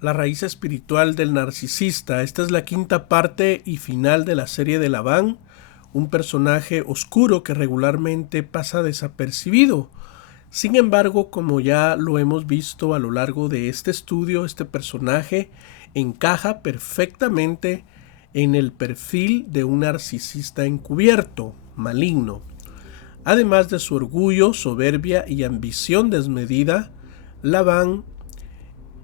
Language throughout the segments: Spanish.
La raíz espiritual del narcisista. Esta es la quinta parte y final de la serie de Labán, un personaje oscuro que regularmente pasa desapercibido. Sin embargo, como ya lo hemos visto a lo largo de este estudio, este personaje encaja perfectamente en el perfil de un narcisista encubierto, maligno. Además de su orgullo, soberbia y ambición desmedida, Labán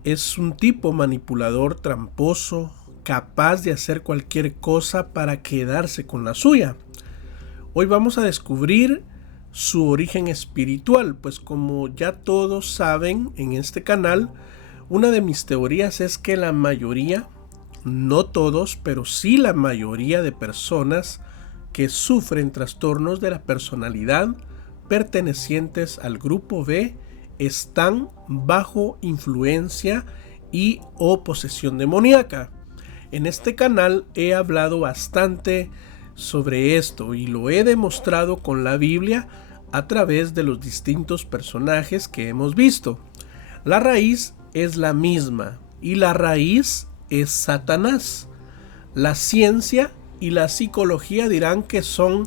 es un tipo manipulador, tramposo, capaz de hacer cualquier cosa para quedarse con la suya. Hoy vamos a descubrir su origen espiritual, pues como ya todos saben en este canal, una de mis teorías es que la mayoría, no todos, pero sí la mayoría de personas que sufren trastornos de la personalidad pertenecientes al grupo B están bajo influencia y o posesión demoníaca. En este canal he hablado bastante sobre esto y lo he demostrado con la Biblia a través de los distintos personajes que hemos visto. La raíz es la misma y la raíz es Satanás. La ciencia y la psicología dirán que son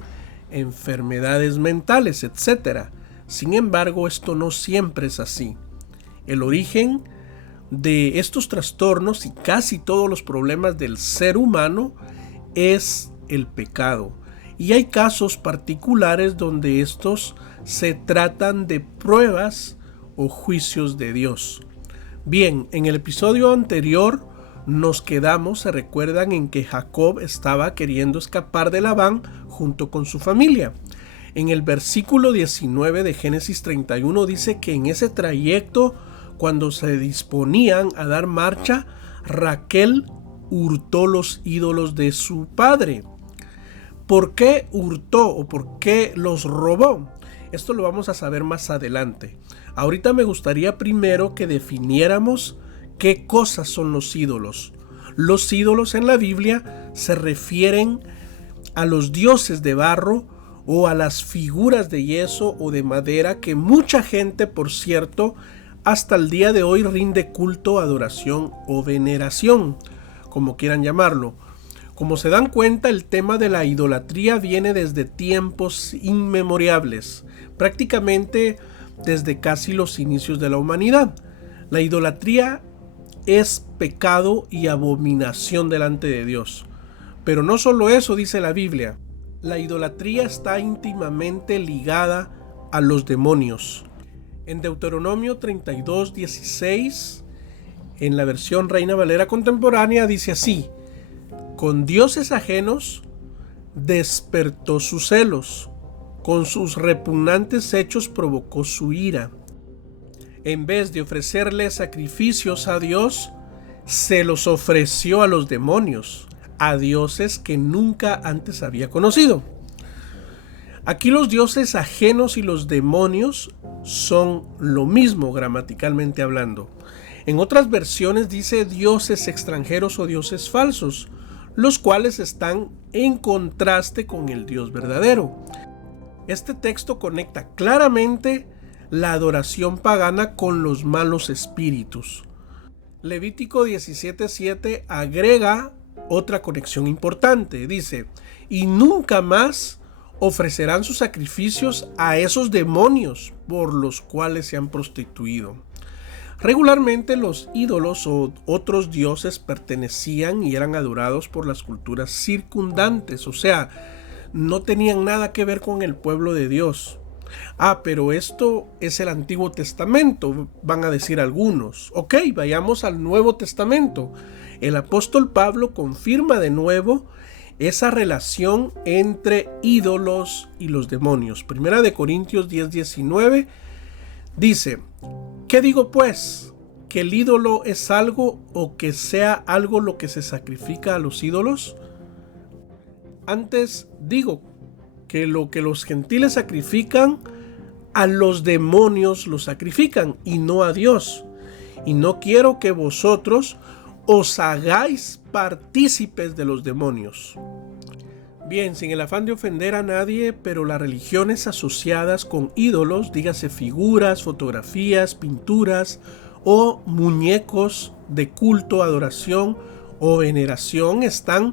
enfermedades mentales, etc. Sin embargo, esto no siempre es así. El origen de estos trastornos y casi todos los problemas del ser humano es el pecado. Y hay casos particulares donde estos se tratan de pruebas o juicios de Dios. Bien, en el episodio anterior nos quedamos, se recuerdan, en que Jacob estaba queriendo escapar de Labán junto con su familia. En el versículo 19 de Génesis 31 dice que en ese trayecto, cuando se disponían a dar marcha, Raquel hurtó los ídolos de su padre. ¿Por qué hurtó o por qué los robó? Esto lo vamos a saber más adelante. Ahorita me gustaría primero que definiéramos qué cosas son los ídolos. Los ídolos en la Biblia se refieren a los dioses de barro o a las figuras de yeso o de madera que mucha gente, por cierto, hasta el día de hoy rinde culto, adoración o veneración, como quieran llamarlo. Como se dan cuenta, el tema de la idolatría viene desde tiempos inmemorables, prácticamente desde casi los inicios de la humanidad. La idolatría es pecado y abominación delante de Dios. Pero no solo eso, dice la Biblia. La idolatría está íntimamente ligada a los demonios. En Deuteronomio 32:16, en la versión Reina Valera contemporánea, dice así: con dioses ajenos despertó sus celos, con sus repugnantes hechos provocó su ira. En vez de ofrecerle sacrificios a Dios, se los ofreció a los demonios, a dioses que nunca antes había conocido. Aquí los dioses ajenos y los demonios son lo mismo gramaticalmente hablando. En otras versiones dice dioses extranjeros o dioses falsos, los cuales están en contraste con el Dios verdadero. Este texto conecta claramente la adoración pagana con los malos espíritus. Levítico 17:7 agrega otra conexión importante. Dice: y nunca más ofrecerán sus sacrificios a esos demonios por los cuales se han prostituido. Regularmente los ídolos o otros dioses pertenecían y eran adorados por las culturas circundantes, o sea, no tenían nada que ver con el pueblo de Dios. Pero esto es el Antiguo Testamento, van a decir algunos. Ok, vayamos al Nuevo Testamento. El apóstol Pablo confirma de nuevo esa relación entre ídolos y los demonios. Primera de Corintios 10:19 dice: ¿qué digo pues? ¿Que el ídolo es algo o que sea algo lo que se sacrifica a los ídolos? Antes digo que lo que los gentiles sacrifican, a los demonios lo sacrifican y no a Dios. Y no quiero que vosotros os hagáis partícipes de los demonios. Bien, sin el afán de ofender a nadie, pero las religiones asociadas con ídolos, dígase figuras, fotografías, pinturas o muñecos de culto, adoración o veneración están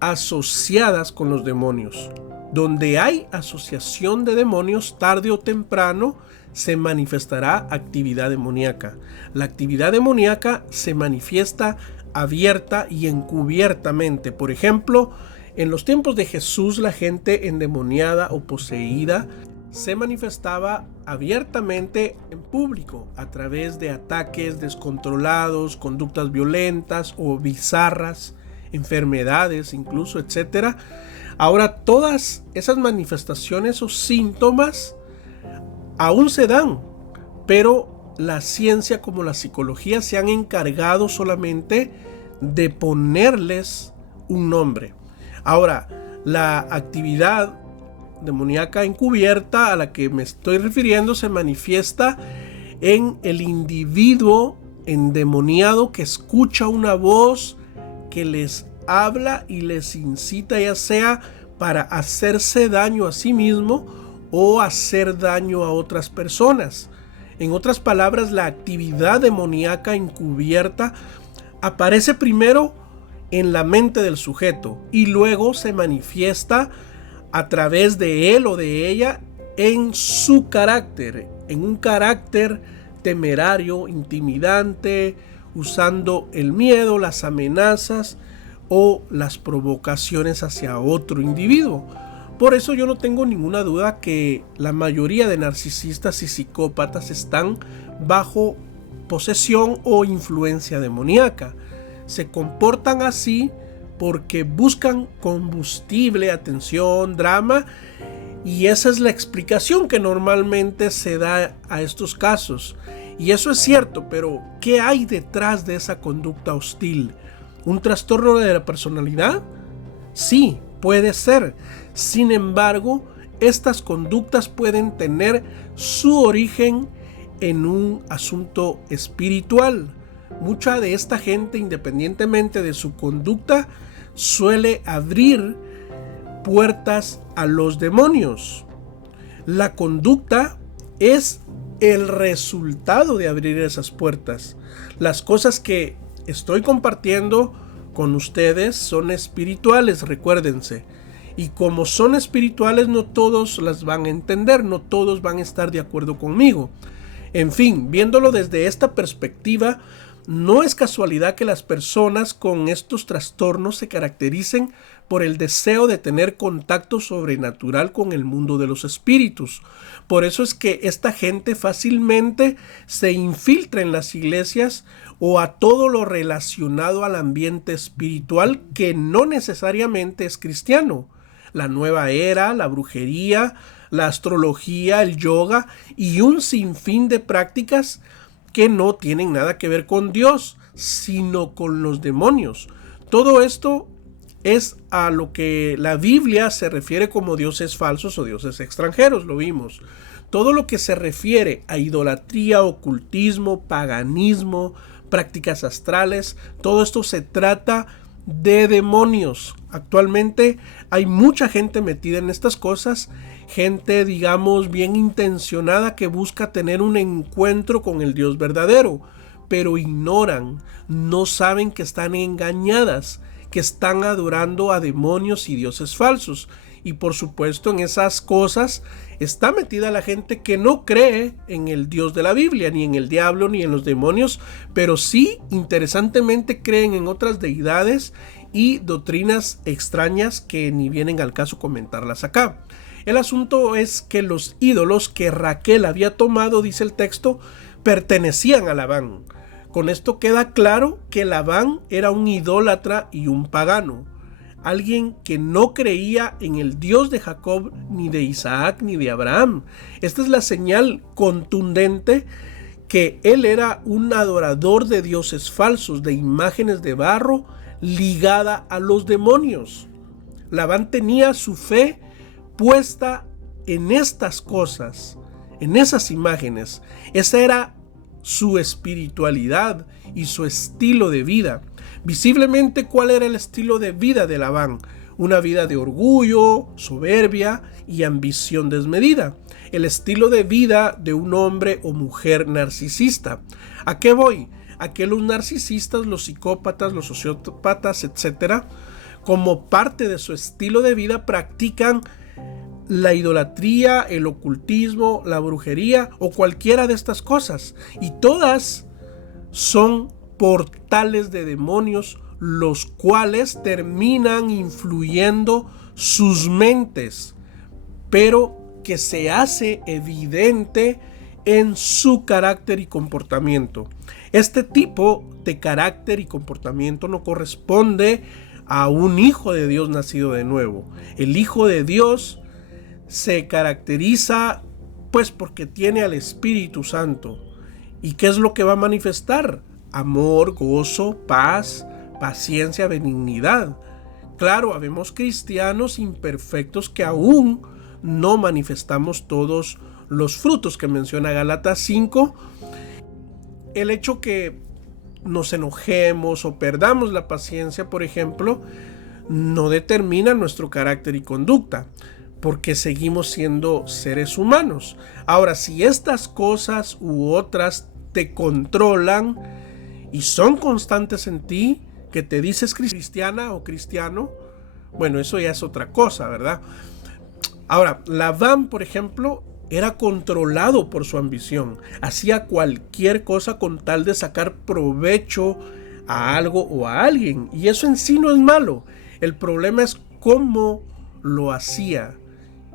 asociadas con los demonios. Donde hay asociación de demonios, tarde o temprano se manifestará actividad demoníaca. La actividad demoníaca se manifiesta abierta y encubiertamente. Por ejemplo, en los tiempos de Jesús, la gente endemoniada o poseída se manifestaba abiertamente en público a través de ataques descontrolados, conductas violentas o bizarras, enfermedades incluso, etc. Ahora, todas esas manifestaciones o síntomas aún se dan, pero la ciencia como la psicología se han encargado solamente de ponerles un nombre. Ahora, la actividad demoníaca encubierta a la que me estoy refiriendo se manifiesta en el individuo endemoniado que escucha una voz que les habla y les incita, ya sea para hacerse daño a sí mismo o hacer daño a otras personas. En otras palabras, la actividad demoníaca encubierta aparece primero en la mente del sujeto y luego se manifiesta a través de él o de ella en su carácter, en un carácter temerario, intimidante, usando el miedo, las amenazas o las provocaciones hacia otro individuo. Por eso yo no tengo ninguna duda que la mayoría de narcisistas y psicópatas están bajo posesión o influencia demoníaca. Se comportan así porque buscan combustible, atención, drama, y esa es la explicación que normalmente se da a estos casos. Y eso es cierto, pero ¿qué hay detrás de esa conducta hostil? ¿Un trastorno de la personalidad? Sí, puede ser. Sin embargo, estas conductas pueden tener su origen en un asunto espiritual. Mucha de esta gente, independientemente de su conducta, suele abrir puertas a los demonios. La conducta es el resultado de abrir esas puertas. Las cosas que estoy compartiendo con ustedes son espirituales, recuérdense. Y como son espirituales, no todos las van a entender, no todos van a estar de acuerdo conmigo. En fin, viéndolo desde esta perspectiva, no es casualidad que las personas con estos trastornos se caractericen por el deseo de tener contacto sobrenatural con el mundo de los espíritus. Por eso es que esta gente fácilmente se infiltra en las iglesias o a todo lo relacionado al ambiente espiritual que no necesariamente es cristiano. La nueva era, la brujería, la astrología, el yoga y un sinfín de prácticas que no tienen nada que ver con Dios, sino con los demonios. Todo esto es a lo que la Biblia se refiere como dioses falsos o dioses extranjeros, lo vimos. Todo lo que se refiere a idolatría, ocultismo, paganismo, prácticas astrales, todo esto se trata de demonios. Actualmente hay mucha gente metida en estas cosas, gente, digamos, bien intencionada que busca tener un encuentro con el Dios verdadero, pero ignoran, no saben que están engañadas, que están adorando a demonios y dioses falsos. Y por supuesto en esas cosas está metida la gente que no cree en el Dios de la Biblia, ni en el diablo, ni en los demonios, pero sí, interesantemente, creen en otras deidades y doctrinas extrañas que ni vienen al caso comentarlas acá. El asunto es que los ídolos que Raquel había tomado, dice el texto, pertenecían a Labán. Con esto queda claro que Labán era un idólatra y un pagano. Alguien que no creía en el Dios de Jacob, ni de Isaac, ni de Abraham. Esta es la señal contundente que él era un adorador de dioses falsos, de imágenes de barro, ligada a los demonios. Labán tenía su fe puesta en estas cosas, en esas imágenes. Esa era su espiritualidad y su estilo de vida. Visiblemente, ¿cuál era el estilo de vida de Labán? una vida de orgullo, soberbia y ambición desmedida. El estilo de vida de un hombre o mujer narcisista. ¿A qué voy? A que los narcisistas, los psicópatas, los sociópatas, etcétera, como parte de su estilo de vida practican la idolatría, el ocultismo, la brujería o cualquiera de estas cosas. Y todas son portales de demonios, los cuales terminan influyendo sus mentes, pero que se hace evidente en su carácter y comportamiento. Este tipo de carácter y comportamiento no corresponde a un hijo de Dios nacido de nuevo. El hijo de Dios se caracteriza pues porque tiene al Espíritu Santo. ¿Y qué es lo que va a manifestar? Amor, gozo, paz, paciencia, benignidad. Claro, habemos cristianos imperfectos que aún no manifestamos todos los frutos que menciona Gálatas 5. El hecho que nos enojemos o perdamos la paciencia, por ejemplo, no determina nuestro carácter y conducta, porque seguimos siendo seres humanos. Ahora, si estas cosas u otras te controlan y son constantes en ti, que te dices cristiana o cristiano, bueno, eso ya es otra cosa, ¿verdad? Ahora, Labán, por ejemplo, era controlado por su ambición. Hacía cualquier cosa con tal de sacar provecho a algo o a alguien. Y eso en sí no es malo. El problema es cómo lo hacía.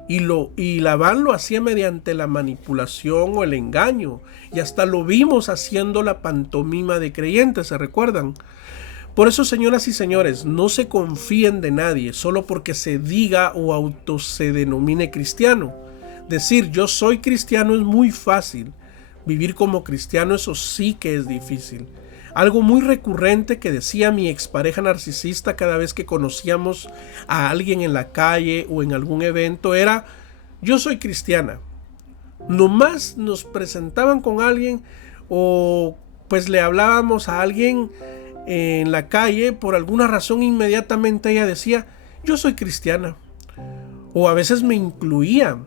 Y Labán lo hacía mediante la manipulación o el engaño. Y hasta lo vimos haciendo la pantomima de creyentes, ¿se recuerdan? Por eso, señoras y señores, no se confíen de nadie solo porque se diga o se denomine cristiano. Decir yo soy cristiano es muy fácil. Vivir como cristiano, eso sí que es difícil. Algo muy recurrente que decía mi expareja narcisista cada vez que conocíamos a alguien en la calle o en algún evento era: yo soy cristiana. Nomás nos presentaban con alguien o pues le hablábamos a alguien en la calle, por alguna razón inmediatamente ella decía: yo soy cristiana. O a veces me incluía: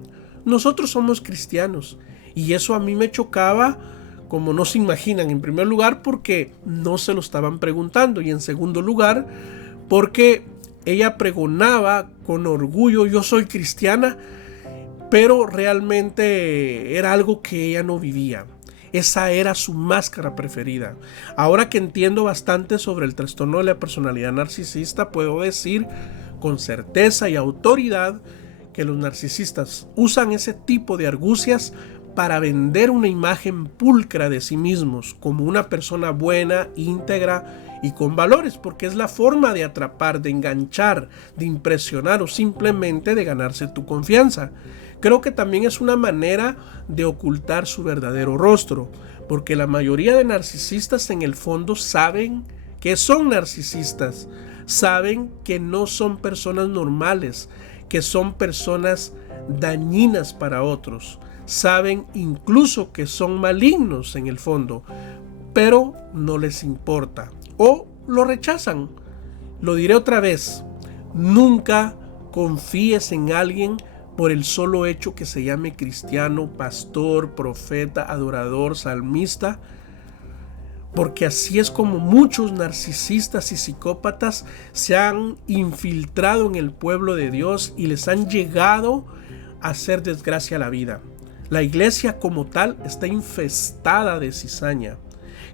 nosotros somos cristianos. Y eso a mí me chocaba como no se imaginan. En primer lugar, porque no se lo estaban preguntando. Y en segundo lugar, porque ella pregonaba con orgullo: yo soy cristiana. Pero realmente era algo que ella no vivía. Esa era su máscara preferida. Ahora que entiendo bastante sobre el trastorno de la personalidad narcisista, puedo decir con certeza y autoridad que los narcisistas usan ese tipo de argucias para vender una imagen pulcra de sí mismos como una persona buena, íntegra y con valores, porque es la forma de atrapar, de enganchar, de impresionar o simplemente de ganarse tu confianza. Creo que también es una manera de ocultar su verdadero rostro, porque la mayoría de narcisistas en el fondo saben que son narcisistas, saben que no son personas normales, que son personas dañinas para otros, saben incluso que son malignos en el fondo, pero no les importa o lo rechazan. Lo diré otra vez: nunca confíes en alguien por el solo hecho que se llame cristiano, pastor, profeta, adorador, salmista, porque así es como muchos narcisistas y psicópatas se han infiltrado en el pueblo de Dios y les han llegado a hacer desgracia a la vida. La iglesia como tal está infestada de cizaña,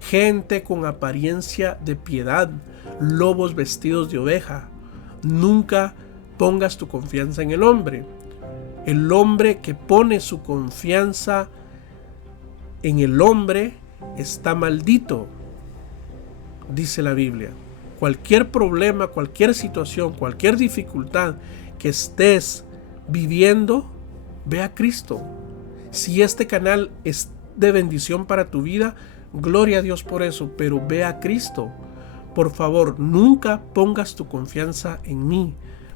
gente con apariencia de piedad, lobos vestidos de oveja. Nunca pongas tu confianza en el hombre. El hombre que pone su confianza en el hombre está maldito, dice la Biblia. Cualquier problema, cualquier situación, cualquier dificultad que estés viviendo, ve a Cristo. Si este canal es de bendición para tu vida, gloria a Dios por eso, pero ve a Cristo. Por favor, nunca pongas tu confianza en mí.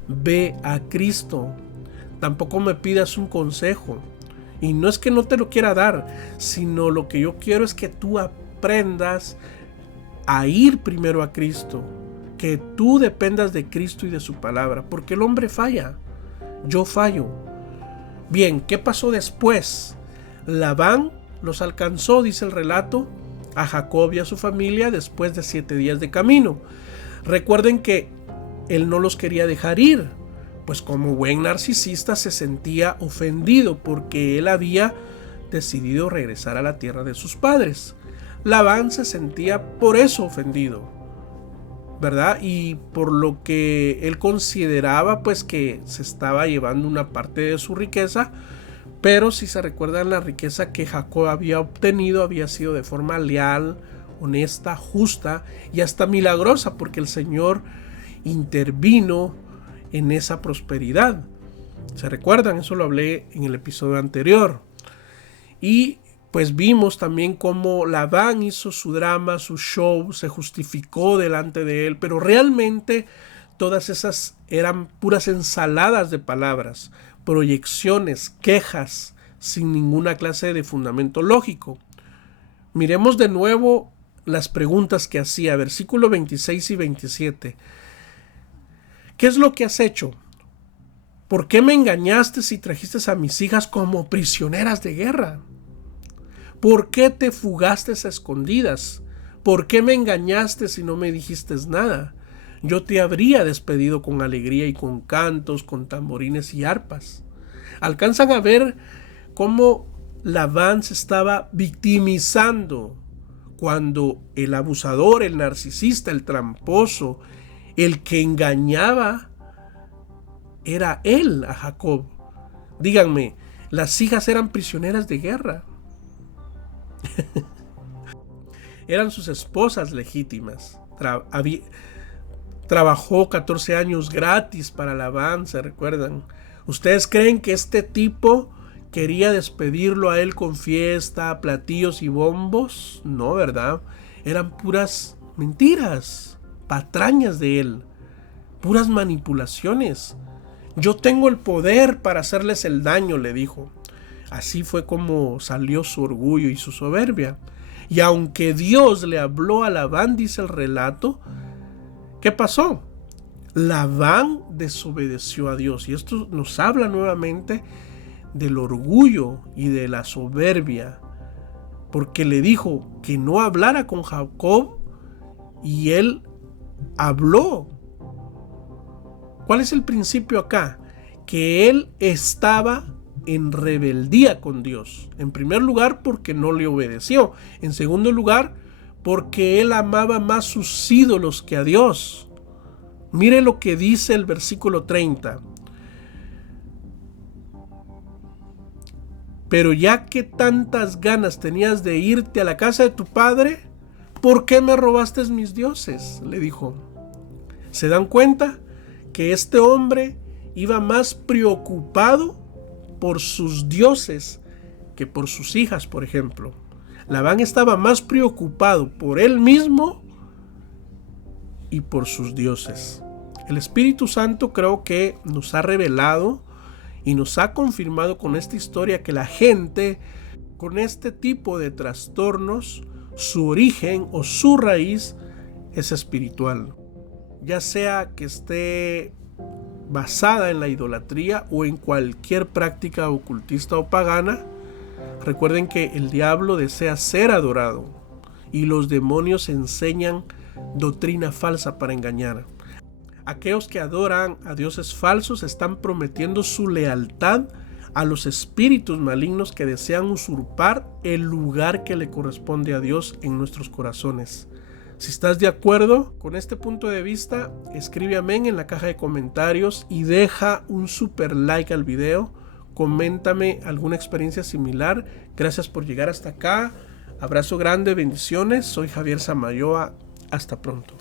Ve a Cristo. Tampoco me pidas un consejo. Y no es que no te lo quiera dar, sino lo que yo quiero es que tú aprendas a ir primero a Cristo, que tú dependas de Cristo y de su palabra, porque el hombre falla, yo fallo. Bien, ¿qué pasó después? Labán los alcanzó, dice el relato, a Jacob y a su familia después de 7 días de camino. Recuerden que él no los quería dejar ir, pues como buen narcisista se sentía ofendido porque él había decidido regresar a la tierra de sus padres. Labán se sentía por eso ofendido, ¿verdad? Y por lo que él consideraba pues que se estaba llevando una parte de su riqueza, pero si se recuerdan, la riqueza que Jacob había obtenido había sido de forma leal, honesta, justa y hasta milagrosa, porque el Señor intervino en esa prosperidad. ¿Se recuerdan? Eso lo hablé en el episodio anterior. Y pues vimos también cómo Labán hizo su drama, su show, se justificó delante de él, pero realmente todas esas eran puras ensaladas de palabras, proyecciones, quejas, sin ninguna clase de fundamento lógico. Miremos de nuevo las preguntas que hacía, versículos 26 y 27. ¿Qué es lo que has hecho? ¿Por qué me engañaste si trajiste a mis hijas como prisioneras de guerra? ¿Por qué te fugaste a escondidas? ¿Por qué me engañaste si no me dijiste nada? Yo te habría despedido con alegría y con cantos, con tamborines y arpas. Alcanzan a ver cómo Labán se estaba victimizando cuando el abusador, el narcisista, el tramposo, el que engañaba, era él a Jacob. Díganme, las hijas eran prisioneras de guerra. Eran sus esposas legítimas. Trabajó 14 años gratis para Labán, ¿se recuerdan? ¿Ustedes creen que este tipo quería despedirlo a él con fiesta, platillos y bombos? No, ¿verdad? Eran puras mentiras, patrañas de él, puras manipulaciones. Yo tengo el poder para hacerles el daño, le dijo. Así fue como salió su orgullo y su soberbia. Y aunque Dios le habló a Labán, dice el relato, ¿qué pasó? Labán desobedeció a Dios. Y esto nos habla nuevamente del orgullo y de la soberbia. Porque le dijo que no hablara con Jacob y él habló. ¿Cuál es el principio acá? Que él estaba en rebeldía con Dios. En primer lugar, porque no le obedeció. En segundo lugar, porque él amaba más sus ídolos que a Dios. Mire lo que dice el versículo 30. Pero ya que tantas ganas tenías de irte a la casa de tu padre, ¿por qué me robaste mis dioses?, le dijo. ¿Se dan cuenta que este hombre iba más preocupado por sus dioses que por sus hijas, por ejemplo? Labán estaba más preocupado por él mismo y por sus dioses. El Espíritu Santo creo que nos ha revelado y nos ha confirmado con esta historia que la gente con este tipo de trastornos, su origen o su raíz es espiritual. Ya sea que esté basada en la idolatría o en cualquier práctica ocultista o pagana. Recuerden que el diablo desea ser adorado y los demonios enseñan doctrina falsa para engañar. Aquellos que adoran a dioses falsos están prometiendo su lealtad a los espíritus malignos que desean usurpar el lugar que le corresponde a Dios en nuestros corazones. Si estás de acuerdo con este punto de vista, escribe amén en la caja de comentarios y deja un super like al video. Coméntame alguna experiencia similar. Gracias por llegar hasta acá. Abrazo grande, bendiciones. Soy Javier Samayoa. Hasta pronto.